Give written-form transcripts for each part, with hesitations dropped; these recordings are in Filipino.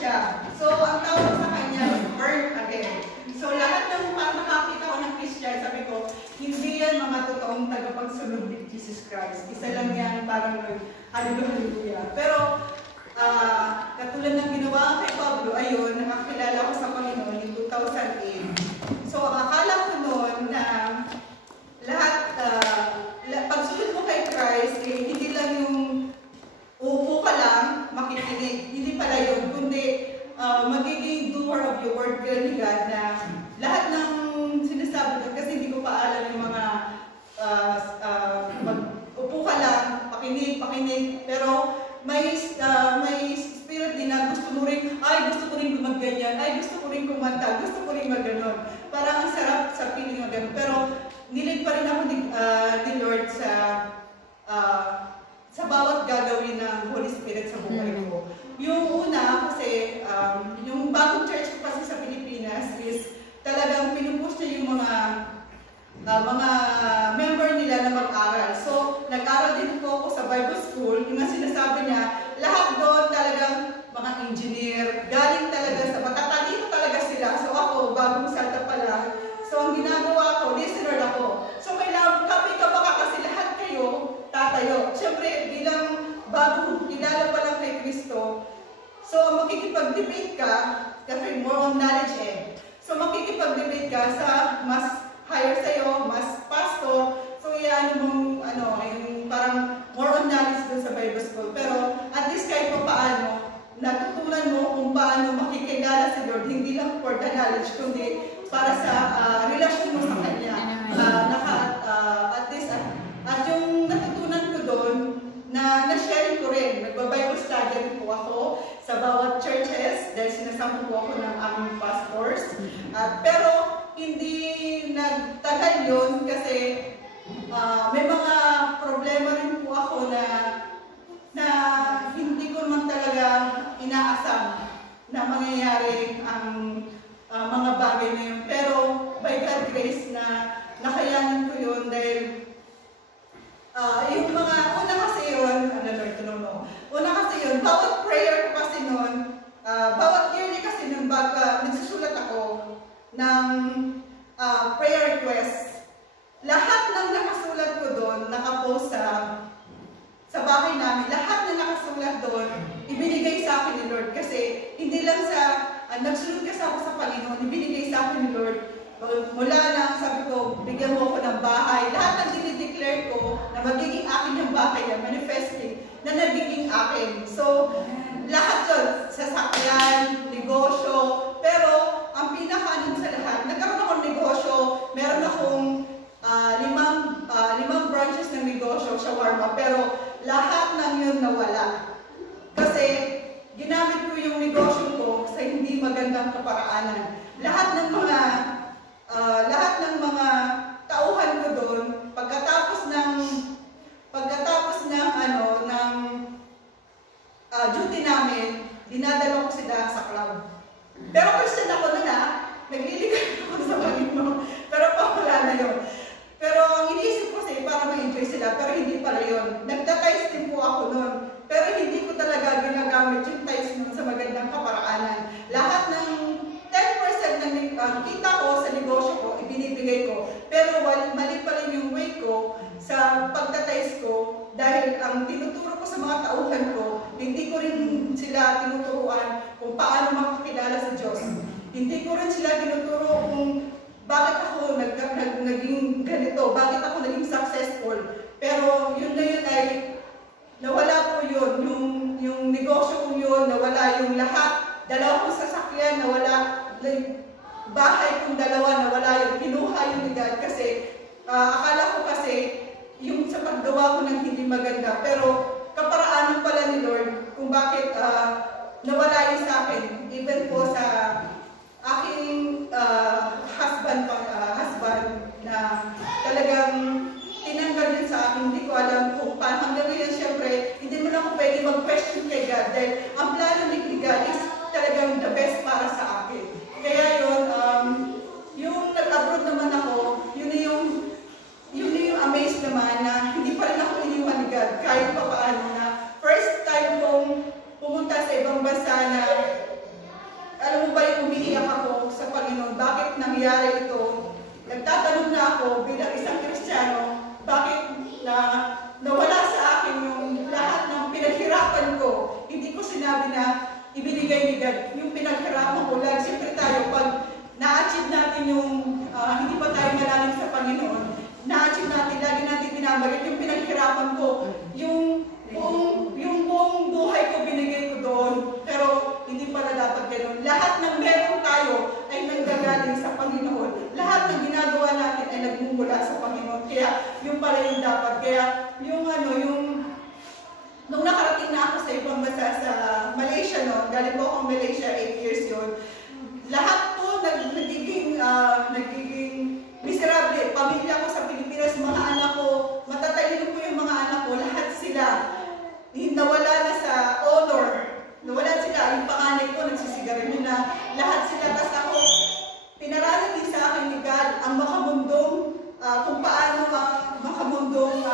siya. So, ang tawag sa kanya is born again. So, lahat ng makakita ko ng Christian, sabi ko, hindi yan mga totoong tagapagsunod ni Jesus Christ. Isa lang yan, parang hallelujah. Pero, katulad ng ginawa kay Pablo, ayun, nakakilala ko sa Panginoon in 2008. So, akala ko noon na lahat, pagsunod mo kay Christ, hindi lang yung uupo ka lang, makikinig. Hindi pala yun, kundi magiging doer of your word ka ni God na lahat ng sinasabi doon, kasi hindi ko pa alam yung mga upo ka lang, pakinig, pero may spirit din na gusto mo rin, gusto ko rin gumagganyan, gusto ko rin kumanta, gusto ko rin magganon. Parang ang sarap sa feeling ng ganon. Pero nilid pa rin ako ni Lord sa bawat gagawin ng Holy Spirit sa buhay ko. Yung una, kasi yung bagong church ko kasi sa Pilipinas is talagang pinupush niya yung mga member nila na mag-aral. So, nag-aral din po ako sa Bible School. Yung sinasabi niya, lahat doon talagang mga engineer, galing talaga sa matatalino talaga sila. So, ako, bagong salta pa lang. So, ang ginagawa ko, listener ako. So, kailangan kapi ka baka kasi lahat kayo tatayo. Siyempre, bilang bagong kilala pa lang kay Kristo, so, makikipag-debate ka, kasi more on knowledge So, makikipag-debate ka sa mas higher sa'yo, mas pastor. So, yan yung parang more on knowledge dun sa Bible School. Pero, at least kahit pa paano, natutunan mo kung paano makikilala si Lord, hindi lang for the knowledge, kundi para sa relasyon mo sa Kanya. At least, at yung natutunan ko doon, na-share ko rin. Nagba-Bible study po ako sa bawat churches dahil sinasama po ako ng aming pastors. Pero hindi nagtagal yun kasi may mga problema rin po ako na hindi ko naman talaga inaasam na mangyayari ang mga bagay na yun. Pero by God grace na nakayanan ko yun dahil yung mga, una kasi yun, una kasi yun, bawat prayer ko kasi nun, bawat yearly kasi nun, nagsusulat ako ng prayer request. Lahat ng nakasulat ko doon, nakapost sa bahay namin, lahat na nakasulat doon, ibinigay sa akin ni Lord. Kasi hindi lang nagsunod kasi ako sa Panginoon, ibinigay sa akin ni Lord. Mula na, sabi ko, bigyan mo ako ng bahay. Lahat ng dinideclare ko na magiging akin yung bahay na manifesting, na nagiging akin. So, lahat yun, sasakyan, negosyo, pero ang pinaka-anin sa lahat, nagkaroon akong negosyo, meron akong limang branches ng negosyo, shawarma, pero lahat ng yun nawala. Kasi, ginamit ko yung negosyo ko sa hindi magandang kaparaanan. Lahat ng mga tauhan ko doon, pagkatapos ng duty namin, dinadala ko sila sa club. Pero Christian ako na nagliligaw ako sa Panginoon. Pero wala na yun. Pero ang iniisip ko kasi para ma-enjoy sila, pero hindi pala yun. Nagtatice din po ako noon. Pero hindi ko talaga ginagamit yung tice nun sa magandang kaparaanan. Lahat ng 10% ng kita ko sa negosyo ko, ibinibigay ko. Pero mali pa rin yung way ko sa pagtatice ko dahil ang tinuturo ko sa mga tauhan ko, hindi ko rin sila tinuturuan kung paano makakilala sa Diyos. Hindi ko rin sila tinuturo kung bakit ako naging ganito, bakit ako naging successful. Pero yun na yun ay nawala po yun, yung negosyo ko yun, nawala yung lahat, dalawa kong sasakyan, nawala, bahay kong dalawa, nawala yun, kinuha yung ni God kasi akala ko kasi yung sa paggawa ko ng hindi maganda, pero kaparaanan pala ni Lord kung bakit nawala yun sa akin, even po sa aking husband na talagang tinanggal yun sa akin. Hindi ko alam kung paano. Hanggang ngayon, syempre, hindi mo na ako pwede mag-question kay God dahil ang plano ni God is talagang the best para sa akin. Kaya yun, yung nag-abroad naman ako, yun yung amazed naman na hindi pa rin ako iniwan ni God kahit pa paano na first time kong pumunta sa ibang bansa na umiiyak ako sa Panginoon. Bakit nangyari ito? Nagtatanong na ako bilang isang Kristiyano, bakit nawala sa akin yung lahat ng pinaghirapan ko. Hindi ko sinabi na ibinigay ni God yung pinaghirapan ko. Lagi siyempre tayo, pag na-achieve natin yung hindi pa tayo malalim sa Panginoon, na-achieve natin, lagi natin binabalik yung pinaghirapan ko. Yung buong buhay ko binigay ko doon, pero hindi pala dapat ganoon. Lahat ng meron tayo ay nanggagaling sa Panginoon. Lahat ng ginagawa natin ay nagmumula sa Panginoon. Kaya yung pala yung dapat. Kaya nung nakarating na ako sa ibang bansa sa Malaysia, galing po akong Malaysia, 8 years yun, lahat po nagiging miserable. Pamilya ko sa Pilipinas, mga anak ko, matatalino po yung mga anak ko, lahat sila nawala na sa honor. Nawala sila. Yung panganay ko, nagsisigarilyo na. Lahat sila. Tapos ako, pinaralan din sa akin ni God ang makamundong, kung paano makamundong,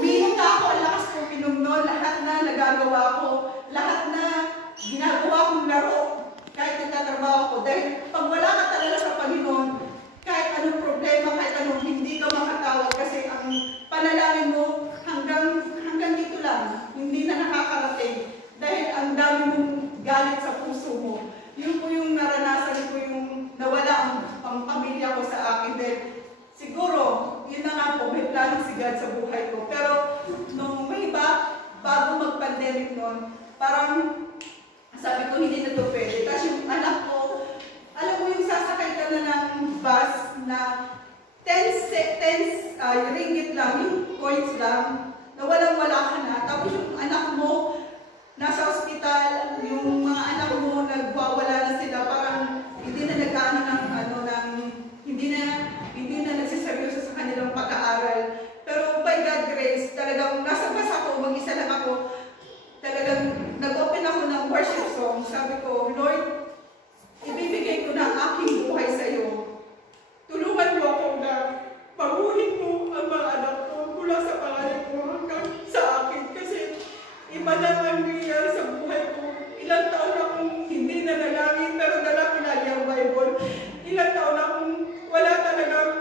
minum na ako, ang lakas ko pinom noon. Lahat na nagagawa ko. Lahat na ginagawa kong laro. Kahit nagtatrabaho ko. Dahil pag wala ka talaga sa Panginoon, kahit anong problema, kahit anong hindi ka makatawag. Kasi ang panalangin mo, hanggang dito lang, hindi na nakakarating dahil ang dami mong galit sa puso mo. Yun po yung naranasan ko, yung nawala ang pamilya ko sa akin. Dahil siguro, yun na nga po, may plano si God sa buhay ko. Pero nung may bago mag-pandemic noon, parang sabi ko hindi na ito pwede. Tapos yung anak ko, alam mo yung sasakay ka na ng bus na 10 ringgit lang, yung coins lang, na walang-wala ka na. Tapos yung anak mo, nasa ospital, yung mga anak mo, nagwawala na sila, parang hindi na nag-ano hindi na nagsiseryoso sa kanilang pag-aaral. Pero by God grace, talagang nasa bus ako, mag-isa lang ako, talagang nag-open ako ng worship song. Sabi ko, Lord, ibibigay ko na ang aking buhay sa iyo. Tulungan mo ako na paguhin mo ang mga anak ko mula sa pangalan mo hanggang sa akin. Kasi iba na ang nangyayari sa buhay ko. Ilang taon akong hindi nanalangin, pero dala ko lagi ang Bible. Ilang taon akong wala talagang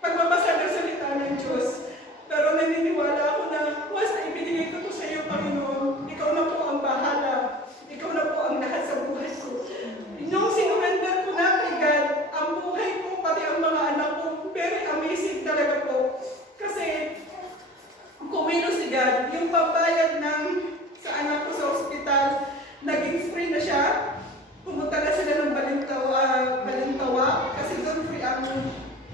pagbabasa ng salita ng Diyos. Pero naniniwala ako na once na ibinigay ko sa iyo, Panginoon, ikaw na po ang bahala. Ikaw na po ang lahat sa buhay ko. Nung sinurrender ko na kay God, ang buhay ko, pati ang mga anak ko, very amazing talaga po. Kasi kumino si God, yung pambayad sa anak ko sa ospital, naging free na siya. Pumunta na sila ng Balintawa, kasi doon free ang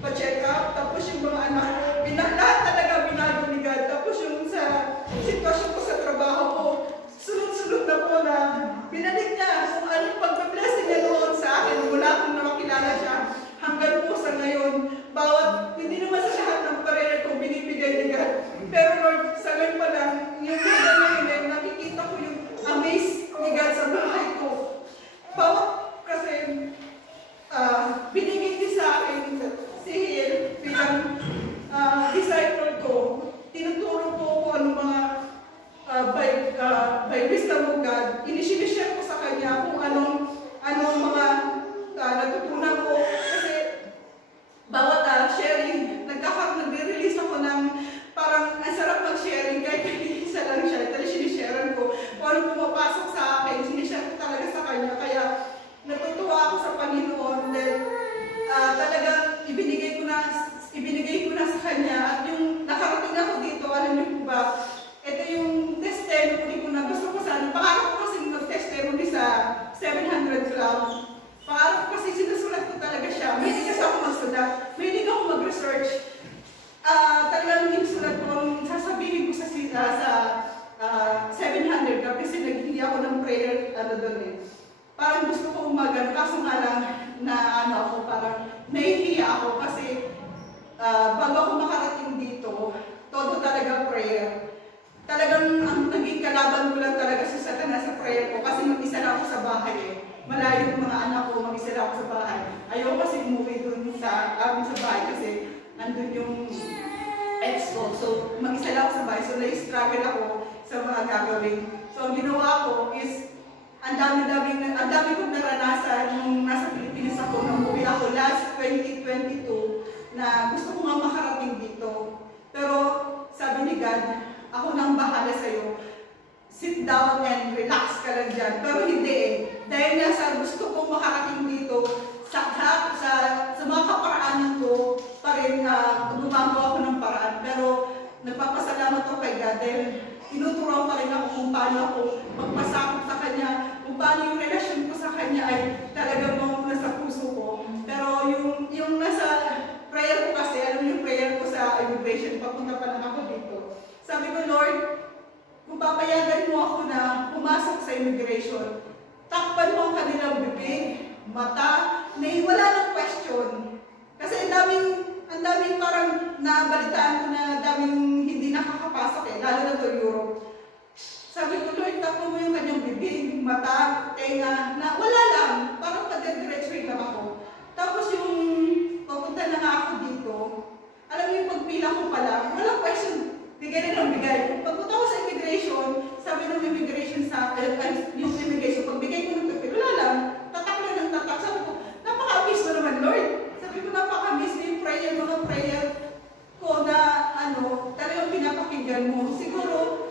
pa-check up. Tapos yung mga anak ko, lahat talaga binago ni God. Tapos yung sa sitwasyon ko sa trabaho ko, sunod-sunod na po na binalik niya kung anong pag-blessing niya noon sa akin. Wala akong nakakilala siya. Hanggang po sa ngayon, hindi naman sa lahat ng prayer ko binibigay ni God. Pero Lord, sa ngayon pa lang, yung mga ngayon, nakikita ko yung amaze ni God sa buhay ko. Kasi binigay niya sa akin si Hiel bilang disciple ko. Tinuturo ko ano mga by wisdom of God. Inishare ko sa kanya kung anong mga natutunan ko. Kasi bawat sharing, nag-release ako ng parang ang sarap mag-sharing kahit isa lang siya. Talagang sinisharean ko. Kung ano pumapasok sa akin, sinishare ko talaga sa kanya. Kaya natutuwa ako sa Panginoon dahil talagang ibinigay ko na sa kanya. At yung nakarating ako dito, alam niyo po ba, ito yung testimony ko na gusto ko sana. Pangarap ko kasi mag-testimony sa 700 Club. Pangarap ko kasi sinusulat ko talaga siya. Mahilig kasi ako magsulat. Mahilig ako mag-research. Talagang yung sulat ko, sasabihin ko sa 700 Club kasi naghingi ako ng prayer doon eh. Parang gusto ko umagano, kaso nga lang na ako, parang nahihiya ako kasi bago ako makarating dito, todo talaga prayer. Talagang ang naging kalaban ko lang talaga si Satanas sa prayer ko kasi mag-isa na ako sa bahay eh. Malayo yung mga anak ko, mag-isa na ako sa bahay. Ayaw kasi umuwi dun sa bahay kasi nandun yung ex ko. So mag-isa na ako sa bahay. So na-struggle ako sa mga gagawin. So ang ginawa ko is ang dami kong naranasan nung nasa Pilipinas ako, nung umuwi ako last 2022, na gusto ko nga makarating dito. Pero sabi ni God, ako nang bahala sa'yo. Sit down and relax ka lang dyan. Pero hindi eh. Dahil nga sa gusto kong makarating dito, sa mga kaparaanan ko pa rin gumagawa ako ng paraan. Pero nagpapasalamat ako kay God dahil tinuturuan pa rin ako kung paano ako magpasakot sa Kanya, kung paano yung relasyon ko sa Kanya ay talagang mauna sa puso ko. Pero yung nasa prayer ko kasi, alam yung prayer ko sa immigration, papunta pa lang ako dito. Sabi ko, Lord, kung papayagan mo ako na pumasok sa immigration, takpan mo ang kanilang bibig, mata, na wala ng question. Kasi ang daming parang nabalitaan ko na daming hindi nakakapasok eh, lalo na to Europe. Sabi ko, Lord, takpan mo yung kanyang bibig, mata, tenga, na wala lang, parang pagdiretso lang ako. Tapos yung papunta na nga ako dito, alam mo yung pagpila ko pala, walang question. Bigay na lang bigay. Pagpunta ko sa immigration, sabi ng immigration yung immigration, pagbigay ko ng papel, wala lang, tatak lang ng tatak. Sabi ko, napaka-miss mo naman, Lord. Sabi ko, napaka-miss yung prayer, mga prayer ko na, talagang pinapakinggan mo. Siguro,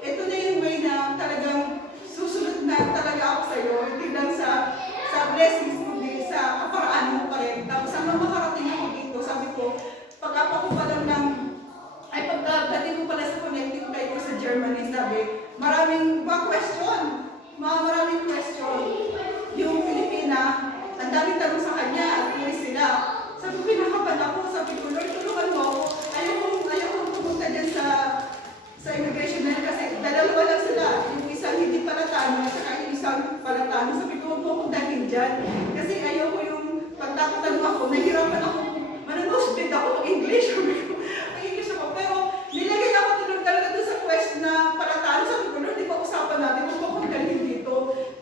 ito na yung way na talagang susunod na talaga ako sa'yo, hindi lang sa blessings, kundi sa kaparaan mo pa rin. Tapos, ang makarating ako dito, sabi ko, pagkapa ko pa lang pagdating ko pala sa connecting flight ko sa Germany, sabi, maraming question. Yung Pilipina, ang daming tanong sa kanya, at tulis sila. Sabi ko, pinakapan ako, sabi ko, Lord, tulungan mo ako. Ayokong pumunta dyan sa immigration na kasi dalawa lang sila. Yung isang hindi palatano, at saka yung isang palatano. Sabi ko, huwag mo akong dahil dyan. Kasi ayoko yung pagtatanong ako, nahirapan ako, manunusbid ako ng English. Pero nilagay ako talaga doon sa question na palatano. Sabi ko, Lord, di ba usapan natin kung bakit galing dito?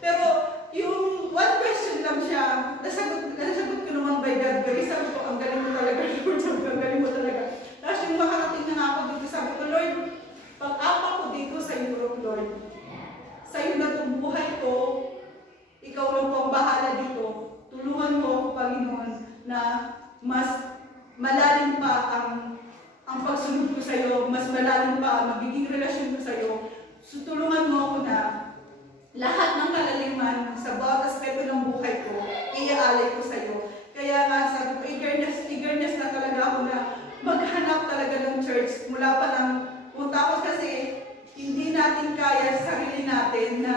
Pero yung one question lang siya, nasagot ko naman by God grace. Sabi ko, ang galing mo talaga, Lord. Sabi ko, ang galing mo talaga. Tapos yung makarating na ako dito, sabi ko, Lord, pag-apa ko dito sa Europe, Lord, sa'yo na itong buhay ko, ikaw lang po ang bahala dito. Tulungan mo ako, Panginoon, na mas malalim pa ang pagsunod ko sa iyo, mas malalim pa ang magiging relasyon ko sa iyo. So, tulungan mo ako na lahat ng kalaliman sa bawat aspeto ng buhay ko, iaalay ko sa iyo. Kaya nga, sabi ko, eagerness na talaga ako na maghanap talaga ng church mula pa lang. Tapos kasi, hindi natin kaya sa sarili natin na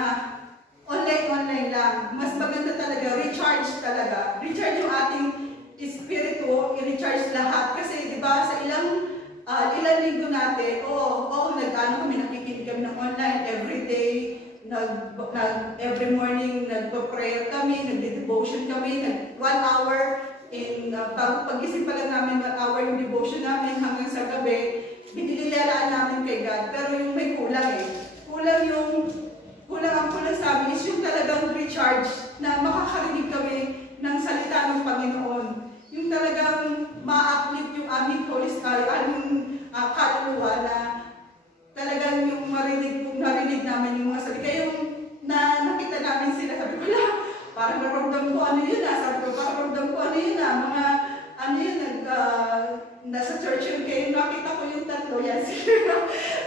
online lang. Mas maganda talaga, recharge talaga. Recharge yung ating espiritu, i-recharge lahat. Kasi, di ba, sa ilang linggo natin, kami nakikinig kami ng online everyday, every morning, nagpa-prayer kami, nagde-devotion kami, 1 hour, pag-isip pa lang namin 1 hour yung devotion namin hanggang sa gabi, binililaan namin kay God. Pero yung may kulang eh. Kulang sa amin is yung talagang recharge na makakarinig kami ng salita ng Panginoon. Yung talagang ma-uplift yung aming kaluluwa na talagang yung narinig namin yung mga salita. Kaya yung nakita namin sila, sabi ko, parang naramdam ko ano yun sabi ko, parang naramdam ko ano yun mga nasa church yun kayo, nakita ko yung tatlo yan.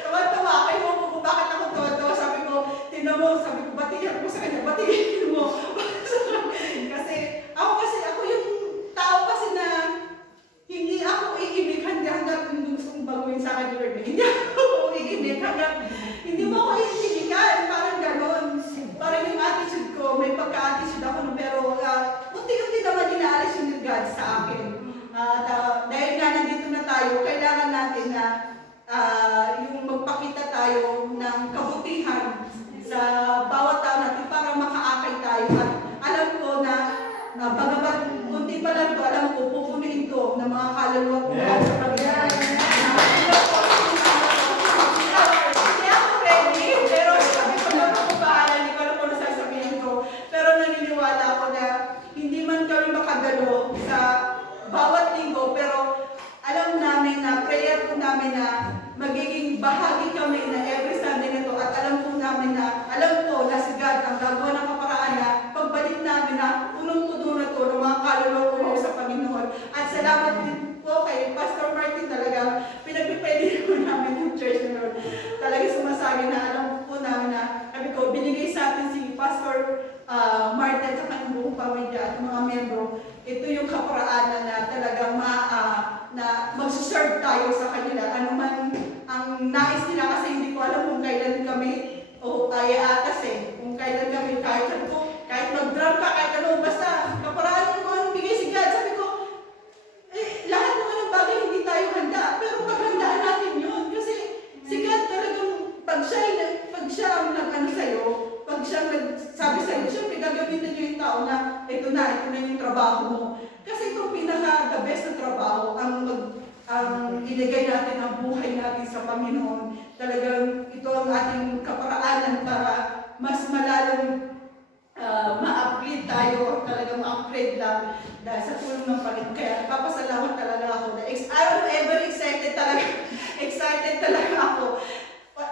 Tawa-tawa kayo kung bakit ako tawa-tawa. Sabi ko, tinan mo, sabi ko, batihan ko sa kanya, batihin mo. Kasi ako yung tao kasi na hindi ako iibig hanggang gusto kong baguhin sa akin, Lord. Hindi ako iibig hanggang hindi mo ako iibigan. Parang gano'n. Parang yung attitude ko, may pagka-attitude ako, pero unti-unti naman inaalis yung God sa akin. Dahil nga nandito na tayo, kailangan natin na yung magpakita tayo ng kabutihan sa bawat tao natin para makaakay tayo. At alam ko na Marta at ang buong pamilya at mga membro, ito yung kaparaanan na talagang na magsuserve tayo sa kanila. Ano man ang nais nila, kasi hindi ko alam kung kailan kami o ay atas kung kailan kami, kahit mag-drum ka, kahit ano, basta kaparaanan mo anong bigay si God. Sabi ko, lahat ng anong bagay hindi tayo handa, pero paghandaan natin yun. Kasi si God talagang, pag siya ang nag-ano sa'yo, pag siya nagsabi sa'yo, siyempre gagamitin niyo yung tao na ito na yung trabaho mo. Kasi itong pinaka-the best na trabaho, ang ilagay natin ang buhay natin sa Panginoon. Talagang ito ang ating kaparaanan para mas malalong ma-upgrade tayo, talagang ma-upgrade lang dahil sa tulong ng Panginoon. Kaya papasalamat talaga ako. I'm ever excited talaga ako.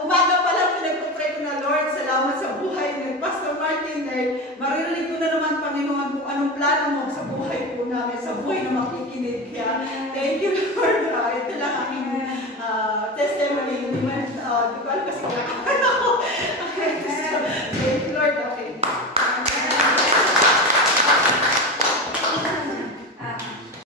Umaga pa lang pinagpupray ko na, Lord, salamat sa buhay ng Pastor Martin. Dahil maririnig ko na naman, Panginoon, kung anong plano mo sa buhay po namin, sa buhay na makikinig. Kaya, thank you, Lord. Ito lang aking testimony. Di ko alam kasi